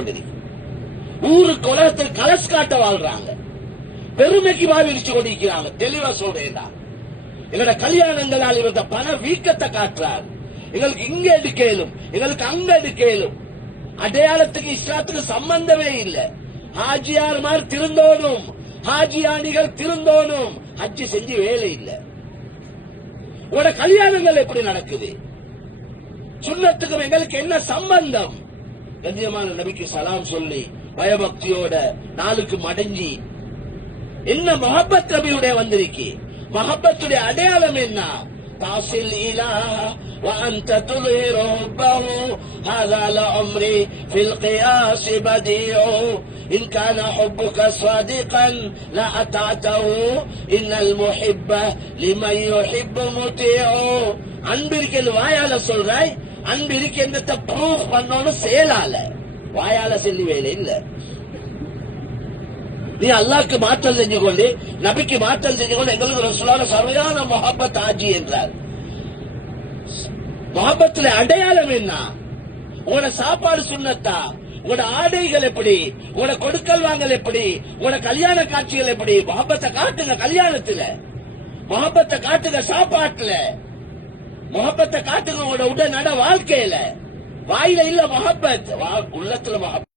கொண்டிருக்கு. ஊருக்கு உலகத்தில் கலஸ் காட்ட வாழ்றாங்க, பெருமைக்கு வாழ்விச்சு கொண்டிருக்கிறாங்க. தெளிவா சொல்றேன், எங்களோட கல்யாணங்களால் இவங்க பண வீக்கத்தை காட்டுறாரு. எங்களுக்கு இங்க எடுக்கலும், எங்களுக்கு அங்க எடுக்கலும். அடையாளத்துக்கு இஸ்லாத்துக்கு சம்பந்தமே இல்லை. ஹாஜியார் மாதிரி திருந்தோனும், ஹாஜியானிகள் திருந்தோனும், ஹஜ்ஜி செஞ்சு வேலை இல்லை. உங்களோட கல்யாணங்கள் எப்படி நடக்குது? சுன்னத்துக்கும் எங்களுக்கு என்ன சம்பந்தம்? கண்ணியமான நபிக்கு சலாம் சொல்லி பயபக்தியோட நாளுக்கு மடங்கி என்ன மஹப்பத் நபியுடைய வந்திருக்கு. மஹப்பத்துடைய அடையாளம் என்ன? தாசில் இலாஹ وأنت تظهر حبه هذا لعمري في القياس بديع إن كان حبك صادقا لأطعته إن المحب لمن يحب مطيع. அன்பிற்கு வாயால சொல்றாய், அன்பிற்கு என்னத்தை ப்ரூஃப் பண்ணணும் செயலால. வாயால சொல்லி வேலை இல்ல. நீ அல்லாஹ்க்கு மாற்றல் செஞ்சு கொண்டு, நபிக்கு மாற்றல் செஞ்சு கொண்டு எங்களுக்கு ரசூலுல்லாஹ் சர்வயான முஹப்பத் ஆஜி என்றார். முஹப்பத்துல அடையாளம் என்ன? உங்களோட சாப்பாடு சுன்னத்தா? உங்களோட ஆடைகள் எப்படி? உங்களோட கொடுக்கல் வாங்கல் எப்படி? உங்களோட கல்யாண காட்சிகள் எப்படி? முஹப்பத்தை காட்டுங்க கல்யாணத்துல, முஹப்பத்தை காட்டுங்க சாப்பாட்டுல, முஹப்பத்தை காட்டுங்க உங்களோட உடல் நட வாழ்க்கையில. வாயில இல்ல முஹப்பத், உள்ளத்துல முஹப்பத்.